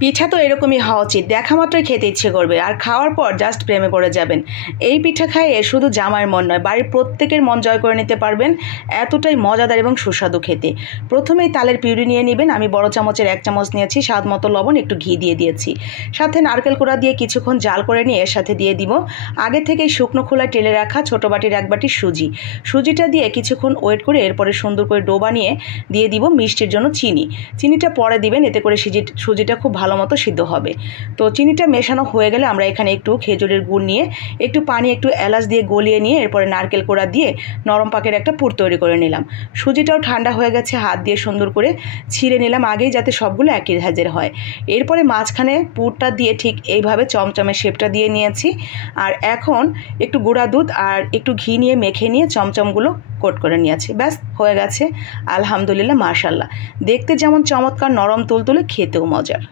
পিঠা তো এরকমই হওয়া উচিত, দেখা মাত্রই খেতে ইচ্ছে করবে আর খাওয়ার পর জাস্ট প্রেমে পড়ে যাবেন। এই পিঠা খাইয়ে শুধু জামাইয়ের মন নয়, বাড়ির প্রত্যেকের মন জয় করে নিতে পারবেন, এতটাই মজাদার এবং সুস্বাদু খেতে। প্রথমেই তালের পিউরি নিয়ে নেবেন। আমি বড় চামচের 1 চামচ নিয়েছি, স্বাদ মতো লবণ, একটু ঘি দিয়ে দিয়েছি, সাথে নারকেল কোড়া দিয়ে কিছুক্ষণ জাল করে নিয়ে এর সাথে দিয়ে দিব আগে থেকেই শুকনো খোলায় টেলে রাখা ছোটো বাটির 1 বাটি সুজিটা দিয়ে কিছুক্ষণ ওয়েট করে এরপরে সুন্দর করে ডো বানিয়ে দিয়ে দিব মিষ্টির জন্য চিনিটা পরে দিবেন, এতে করে সুজিটা খুব ভালো মতো সিদ্ধ হবে। তো চিনিটা মেশানো হয়ে গেলে আমরা এখানে একটু খেজুরের গুড় নিয়ে একটু পানি একটু এলাচ দিয়ে গলিয়ে নিয়ে এরপরে নারকেল কোড়া দিয়ে নরম পাকের একটা পুর তৈরি করে নিলাম। সুজিটাও ঠান্ডা হয়ে গেছে, হাত দিয়ে সুন্দর করে ছিঁড়ে নিলাম আগেই, যাতে সবগুলো একই সাইজের হয়। এরপরে মাঝখানে পুরটা দিয়ে ঠিক এইভাবে চমচমের শেপটা দিয়ে নিয়েছি। আর এখন একটু গুঁড়া দুধ আর একটু ঘি নিয়ে মেখে নিয়ে চমচমগুলো কোট করে নিয়েছি। ব্যাস হয়ে গেছে। আলহামদুলিল্লাহ, মাশাআল্লাহ, দেখতে যেমন চমৎকার, নরম তুলতুলে, খেতেও মজার।